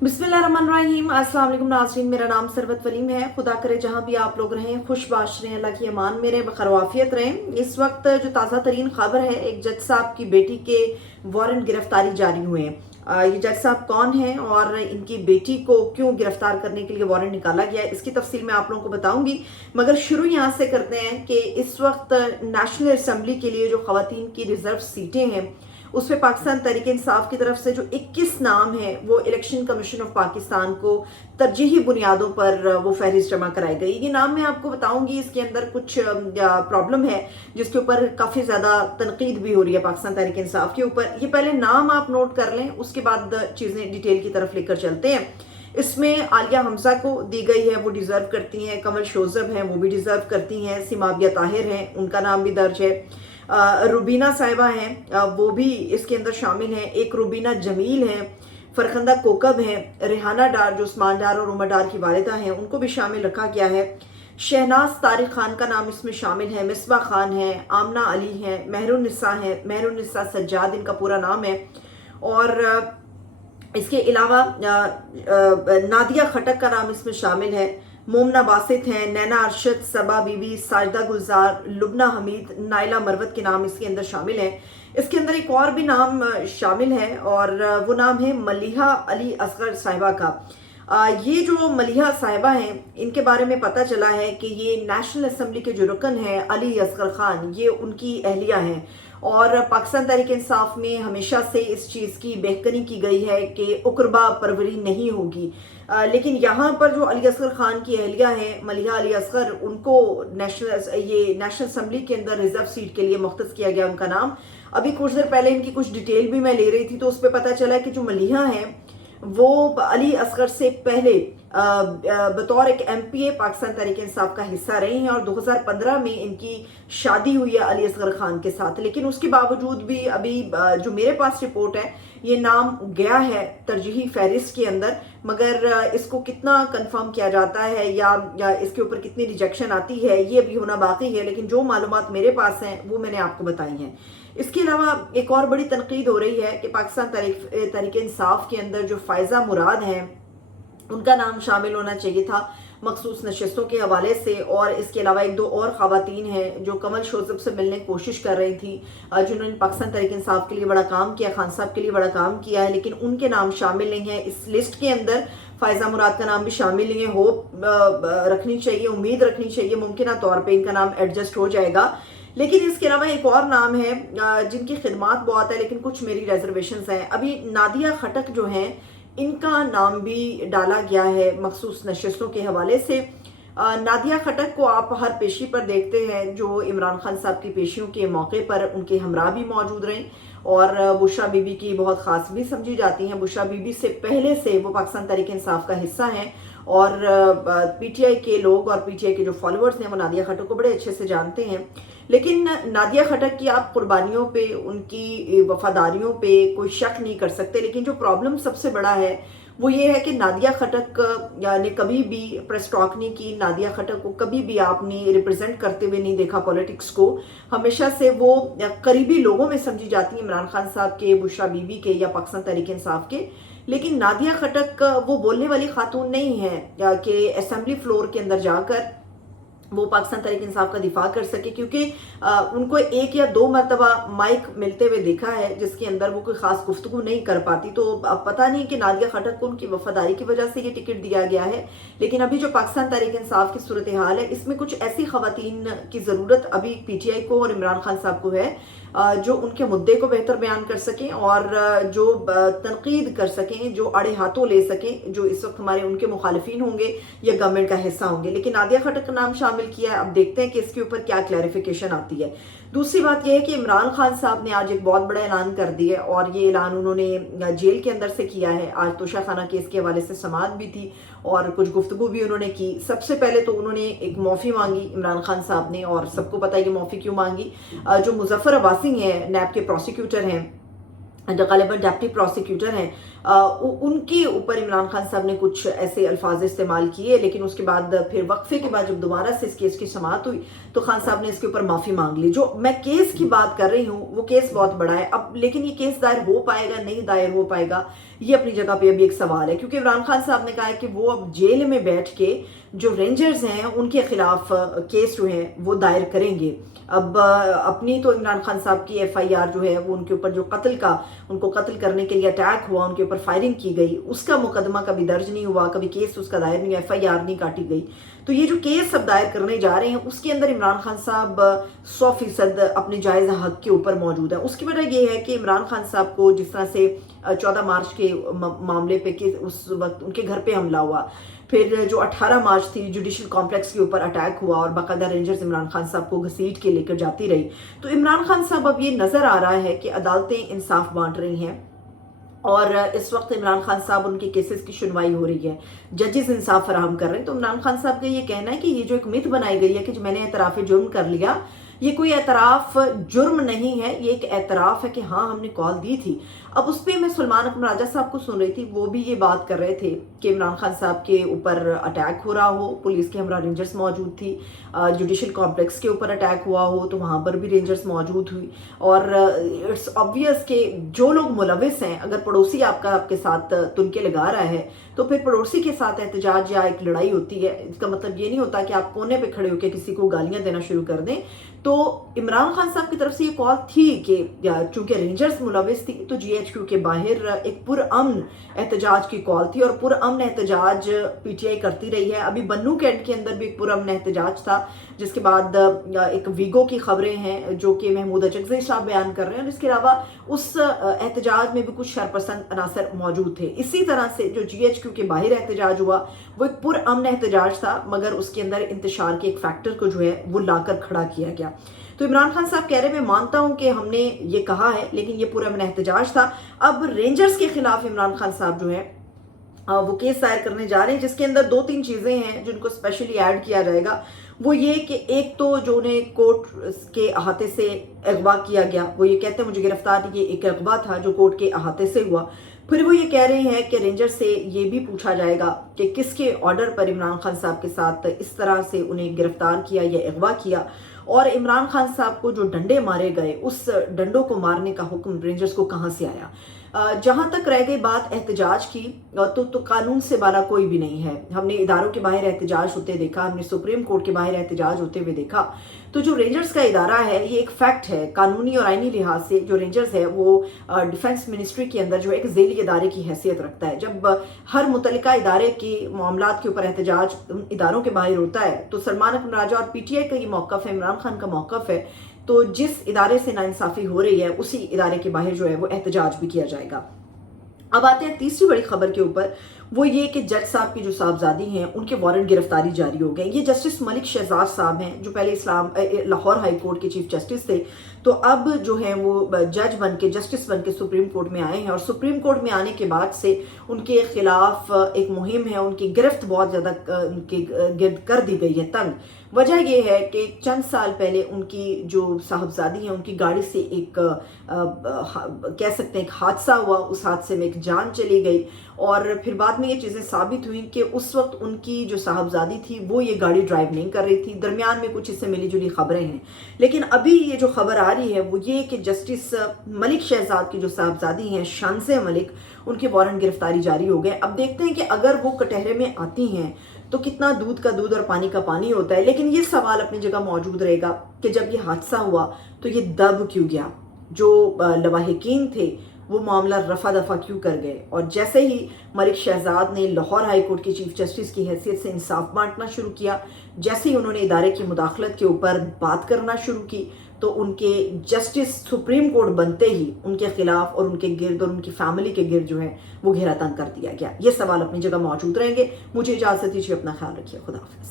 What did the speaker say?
बिस्मिल्लाहिर्रहमानिर्रहीम। अस्सलाम वालेकुम नाज़रीन, मेरा नाम सरवत वलीम है। खुदा करे जहाँ भी आप लोग रहें खुशबाश रहें, अल्लाह की अमान में रहें, बखरवाफियत रहें। इस वक्त जो ताज़ा तरीन खबर है, एक जज साहब की बेटी के वारंट गिरफ्तारी जारी हुए हैं। ये जज साहब कौन हैं और इनकी बेटी को क्यों गिरफ्तार करने के लिए वारंट निकाला गया है, इसकी तफसील मैं आप लोगों को बताऊंगी। मगर शुरू यहाँ से करते हैं कि इस वक्त नेशनल असम्बली के लिए जो खवातीन की रिजर्व सीटें हैं उस पर पाकिस्तान तहरीक इंसाफ की तरफ से जो 21 नाम है वो इलेक्शन कमीशन ऑफ पाकिस्तान को तरजीही बुनियादों पर वो फहरिस्त जमा कराई गई। ये नाम मैं आपको बताऊंगी, इसके अंदर कुछ प्रॉब्लम है जिसके ऊपर काफ़ी ज़्यादा तनकीद भी हो रही है पाकिस्तान तहरीक इंसाफ के ऊपर। ये पहले नाम आप नोट कर लें, उसके बाद चीज़ें डिटेल की तरफ लेकर चलते हैं। इसमें आलिया हमजा को दी गई है, वो डिज़र्व करती हैं। कमल शोजब हैं, वो भी डिज़र्व करती हैं। सिमाबिया ताहिर हैं, उनका नाम भी दर्ज है। रुबीना साहिबा हैं, वो भी इसके अंदर शामिल हैं। एक रुबीना जमील हैं, फरखंदा कोकब हैं, रेहाना डार जो उस्मान डार और उमर डार की वालिदा हैं, उनको भी शामिल रखा गया है। शहनाज तारिक खान का नाम इसमें शामिल है। मिसबा खान है, आमना अली हैं, मेहरुन्निसा हैं, मेहरुन्निसा सज्जाद इनका पूरा नाम है। और इसके अलावा नादिया खटक का नाम इसमें शामिल है। मोमना बासित हैं, नैना अरशद, सबा बीबी, साजदा गुलजार, लुबना हमीद, नाइला मरवत के नाम इसके अंदर शामिल हैं। इसके अंदर एक और भी नाम शामिल है और वो नाम है मलिहा अली असगर साहिबा का। ये जो मलिहा साहिबा हैं, इनके बारे में पता चला है कि ये नेशनल असम्बली के जो रुकन हैं अली असगर खान, ये उनकी अहलिया हैं। और पाकिस्तान तहरीक इंसाफ में हमेशा से इस चीज़ की बेहतरी की गई है कि उकरबा परवरी नहीं होगी। लेकिन यहाँ पर जो अली असगर खान की अहलिया हैं मलिहा अली असगर, उनको नेशनल असम्बली के अंदर रिजर्व सीट के लिए मुख्तस किया गया उनका नाम। अभी कुछ देर पहले इनकी कुछ डिटेल भी मैं ले रही थी तो उस पर पता चला कि जो मलिहा हैं वो अली असगर से पहले बतौर एक MPA पाकिस्तान तहरीक इंसाफ का हिस्सा रही हैं और 2015 में इनकी शादी हुई है अली असगर खान के साथ। लेकिन उसके बावजूद भी अभी जो मेरे पास रिपोर्ट है, ये नाम गया है तरजीही फहरिस्त के अंदर, मगर इसको कितना कंफर्म किया जाता है या इसके ऊपर कितनी रिजेक्शन आती है ये अभी होना बाकी है। लेकिन जो मालूमात मेरे पास हैं वो मैंने आपको बताई हैं। इसके अलावा एक और बड़ी तनकीद हो रही है कि पाकिस्तान तहरीक इंसाफ के अंदर जो फायजा मुराद हैं उनका नाम शामिल होना चाहिए था मखसूस नशस्तों के हवाले से। और इसके अलावा एक दो और खवातीन हैं जो कमल शोजब से मिलने की कोशिश कर रही थी, जिन्होंने पाकिस्तान तहरीक इंसाफ के लिए बड़ा काम किया, खान साहब के लिए बड़ा काम किया है, लेकिन उनके नाम शामिल नहीं है इस लिस्ट के अंदर। फायजा मुराद का नाम भी शामिल नहीं है। होप रखनी चाहिए, उम्मीद रखनी चाहिए, मुमकिन तौर पर इनका नाम एडजस्ट हो जाएगा। लेकिन इसके अलावा एक और नाम है जिनकी खिदमात बहुत है लेकिन कुछ मेरी रिजर्वेशंस हैं। अभी नादिया खटक जो हैं, इनका नाम भी डाला गया है मखसूस नशस्तों के हवाले से। नादिया खटक को आप हर पेशी पर देखते हैं जो इमरान खान साहब की पेशियों के मौके पर उनके हमरा भी मौजूद रहीं और बुशरा बीबी की बहुत ख़ास भी समझी जाती हैं। बुशरा बीबी से पहले से वो पाकिस्तान तहरीक इंसाफ का हिस्सा हैं और PTI के लोग और PTI के जो फॉलोअर्स हैं वो नादिया खटक को बड़े अच्छे से जानते हैं। लेकिन नादिया खटक की आप कुर्बानियों पे, उनकी वफादारियों पे कोई शक नहीं कर सकते। लेकिन जो प्रॉब्लम सबसे बड़ा है वो ये है कि नादिया खटक ने कभी भी प्रेस टॉक नहीं की। नादिया खटक को कभी भी आपने रिप्रेजेंट करते हुए नहीं देखा पॉलिटिक्स को। हमेशा से वो करीबी लोगों में समझी जाती है, इमरान खान साहब के, बुशरा बीबी के या पाकिस्तान तहरीक इंसाफ के। लेकिन नादिया खटक वो बोलने वाली खातून नहीं है कि असेंबली फ्लोर के अंदर जाकर वो पाकिस्तान तहरीक इंसाफ का दिफा कर सके, क्योंकि उनको एक या दो मरतबा माइक मिलते हुए देखा है जिसके अंदर वो कोई खास गुफ्तगू नहीं कर पाती। तो अब पता नहीं कि नादिया खटक को उनकी वफादारी की वजह से ये टिकट दिया गया है। लेकिन अभी जो पाकिस्तान तहरीक इंसाफ की सूरत हाल है, इसमें कुछ ऐसी खवातीन की ज़रूरत अभी PTI को और इमरान खान साहब को है जो उनके मुद्दे को बेहतर बयान कर सकें और जो तनकीद कर सकें, जो आड़े हाथों ले सकें, जो इस वक्त हमारे उनके मुखालिफिन होंगे या गवर्नमेंट का हिस्सा होंगे। लेकिन नादिया खटक का नाम शामिल किया है, अब देखते हैं कि इसके ऊपर क्या क्लैरिफिकेशन आती है। दूसरी बात यह है कि इमरान खान साहब ने आज एक बहुत बड़ा ऐलान कर दिया है और ये ऐलान उन्होंने जेल के अंदर से किया है। आज तोशा खाना केस के हवाले से समाअत भी थी और कुछ गुफ्तगू भी उन्होंने की। सबसे पहले तो उन्होंने एक माफ़ी मांगी इमरान खान साहब ने, और सबको पता है कि माफ़ी क्यों मांगी। जो मुजफ्फर अब्बासी हैं, नैब के प्रोसिक्यूटर हैं, जो गालिबन डेप्टी प्रोसिक्यूटर हैं, उनके ऊपर इमरान खान साहब ने कुछ ऐसे अल्फाज इस्तेमाल किए। लेकिन उसके बाद फिर वक्फे के बाद जब दोबारा से इस केस की समाअत हुई तो खान साहब ने इसके ऊपर माफ़ी मांग ली। जो मैं केस की बात कर रही हूँ वो केस बहुत बड़ा है अब, लेकिन ये केस दायर हो पाएगा नहीं दायर हो पाएगा یہ اپنی جگہ پہ ابھی ایک سوال ہے، کیونکہ عمران خان صاحب نے کہا ہے کہ وہ اب جیل میں بیٹھ کے جو رینجرز ہیں ان کے خلاف کیس جو ہے وہ دائر کریں گے۔ اب اپنی تو عمران خان صاحب کی ایف آئی آر جو ہے وہ ان کے اوپر جو ان کو قتل کرنے کے لیے اٹیک ہوا، ان کے اوپر فائرنگ کی گئی، اس کا مقدمہ کبھی درج نہیں ہوا، کبھی کیس اس کا دائر نہیں، ایف آئی آر نہیں کاٹی گئی۔ تو یہ جو کیس اب دائر کرنے جا رہے ہیں اس کے اندر عمران خان صاحب 100% اپنے جائز حق کے اوپر موجود ہیں۔ اس کی وجہ یہ ہے کہ عمران خان صاحب کو جس طرح سے 14 مارچ کے معاملے پہ کہ اس وقت ان کے گھر پہ حملہ ہوا، پھر جو 18 مارچ تھی جوڈیشل کمپلیکس کے اوپر اٹیک ہوا اور باقاعدہ رینجرز عمران خان صاحب کو گھسیٹ کے لے کر جاتی رہی، تو عمران خان صاحب اب یہ نظر آ رہا ہے کہ عدالتیں انصاف بانٹ رہی ہیں، اور اس وقت عمران خان صاحب ان کے کیسز کی سنوائی ہو رہی ہے، ججز انصاف فراہم کر رہے ہیں۔ تو عمران خان صاحب کا یہ کہنا ہے کہ یہ جو ایک مت بنائی گئی ہے کہ میں نے اعتراف جرم کر لیا، یہ کوئی اعتراف جرم نہیں ہے، یہ ایک اعتراف ہے کہ ہاں ہم نے کال دی تھی۔ اب اس پہ میں سلمان اکرم راجہ صاحب کو سن رہی تھی، وہ بھی یہ بات کر رہے تھے کہ عمران خان صاحب کے اوپر اٹیک ہو رہا ہو، پولیس کے ہمراہ رینجرز موجود تھی، جوڈیشل کمپلیکس کے اوپر اٹیک ہوا ہو تو وہاں پر بھی رینجرز موجود ہوئی، اور اٹس آبویس کہ جو لوگ ملوث ہیں، اگر پڑوسی آپ کے ساتھ تنکے لگا رہا ہے تو پھر پڑوسی کے ساتھ احتجاج یا ایک لڑائی ہوتی ہے، اس کا مطلب یہ نہیں ہوتا کہ آپ کونے پہ کھڑے ہو کے کسی کو گالیاں دینا شروع کر دیں۔ تو عمران خان صاحب کی طرف سے یہ کال تھی کہ چونکہ رینجرز ملوث تھی تو جی ایچ کیو کے باہر ایک پرامن احتجاج کی کال تھی، اور پرامن احتجاج پی ٹی آئی کرتی رہی ہے۔ ابھی بنو کینٹ کے اندر بھی ایک پرامن احتجاج تھا، جس کے بعد ایک ویگو کی خبریں ہیں جو کہ محمود اچکزئی صاحب بیان کر رہے ہیں، اور اس کے علاوہ اس احتجاج میں بھی کچھ شرپسند عناصر موجود تھے۔ اسی طرح سے جو جی ایچ کیو کے باہر احتجاج ہوا وہ ایک پرامن احتجاج تھا، مگر اس کے اندر انتشار کے ایک فیکٹر کو جو ہے وہ لا کر کھڑا کیا گیا۔ تو عمران خان صاحب کہہ رہے ہیں میں مانتا ہوں کہ ہم نے یہ کہا ہے لیکن یہ پرامن احتجاج تھا۔ اب رینجرز کے خلاف عمران خان صاحب جو ہے وہ کیس دائر کرنے جا رہے ہیں، جس کے اندر 2-3 چیزیں ہیں جن کو اسپیشلی ایڈ کیا جائے گا۔ وہ یہ کہ ایک تو جو انہیں کورٹ کے احاطے سے اغوا کیا گیا، وہ یہ کہتے ہیں مجھے گرفتار یہ ایک اغوا تھا جو کورٹ کے احاطے سے ہوا۔ پھر وہ یہ کہہ رہے ہیں کہ رینجر سے یہ بھی پوچھا جائے گا کہ کس کے آرڈر پر عمران خان صاحب کے ساتھ اس طرح سے انہیں گرفتار کیا یا اغوا کیا، اور عمران خان صاحب کو جو ڈنڈے مارے گئے اس ڈنڈوں کو مارنے کا حکم رینجرز کو کہاں سے آیا۔ جہاں تک رہ گئی بات احتجاج کی، تو قانون سے بالا کوئی بھی نہیں ہے۔ ہم نے اداروں کے باہر احتجاج ہوتے دیکھا، ہم نے سپریم کورٹ کے باہر احتجاج ہوتے ہوئے دیکھا۔ تو جو رینجرز کا ادارہ ہے یہ ایک فیکٹ ہے، قانونی اور آئینی لحاظ سے جو رینجرز ہے وہ ڈیفنس منسٹری کے اندر جو ایک ذیلی ادارے کی حیثیت رکھتا ہے۔ جب ہر متعلقہ ادارے کی معاملات کے اوپر احتجاج اداروں کے باہر ہوتا ہے تو سلمان اکرم راجہ اور پی ٹی آئی کا یہ موقف ہے، عمران خان کا موقف ہے، تو جس ادارے سے ناانصافی ہو رہی ہے اسی ادارے کے باہر جو ہے وہ احتجاج بھی کیا جائے گا۔ اب آتے ہیں تیسری بڑی خبر کے اوپر، وہ یہ کہ جج صاحب کی جو صاحبزادی ہیں ان کے وارنٹ گرفتاری جاری ہو گئے۔ یہ جسٹس ملک شہزاد صاحب ہیں جو پہلے لاہور ہائی کورٹ کے چیف جسٹس تھے، تو اب جو ہیں وہ جج بن کے جسٹس بن کے سپریم کورٹ میں آئے ہیں، اور سپریم کورٹ میں آنے کے بعد سے ان کے خلاف ایک مہم ہے، ان کی گرفت بہت زیادہ ان کے گرد کر دی گئی ہے تنگ۔ وجہ یہ ہے کہ چند سال پہلے ان کی جو صاحبزادی ہیں ان کی گاڑی سے ایک کہہ سکتے ہیں ایک حادثہ ہوا، اس حادثے میں ایک جان چلی گئی، اور پھر بعد میں یہ چیزیں ثابت ہوئیں کہ اس وقت ان کی جو صاحبزادی تھی وہ یہ گاڑی ڈرائیو نہیں کر رہی تھی۔ درمیان میں کچھ اس سے ملی جلی خبریں ہیں، لیکن ابھی یہ جو خبر آ رہی ہے وہ یہ کہ جسٹس ملک شہزاد کی جو صاحبزادی ہیں شانزہ ملک، ان کے وارنٹ گرفتاری جاری ہو گئے۔ اب دیکھتے ہیں کہ اگر وہ کٹہرے میں آتی ہیں تو کتنا دودھ کا دودھ اور پانی کا پانی ہوتا ہے، لیکن یہ سوال اپنی جگہ موجود رہے گا کہ جب یہ حادثہ ہوا تو یہ دب کیوں گیا، جو لواحقین تھے وہ معاملہ رفع دفع کیوں کر گئے، اور جیسے ہی ملک شہزاد نے لاہور ہائی کورٹ کے چیف جسٹس کی حیثیت سے انصاف بانٹنا شروع کیا، جیسے ہی انہوں نے ادارے کی مداخلت کے اوپر بات کرنا شروع کی، تو ان کے جسٹس سپریم کورٹ بنتے ہی ان کے خلاف اور ان کے گرد اور ان کی فیملی کے گرد جو ہے وہ گھیرا تنگ کر دیا گیا۔ یہ سوال اپنی جگہ موجود رہیں گے۔ مجھے اجازت دیجیے، اپنا خیال رکھیے، خدا حافظ۔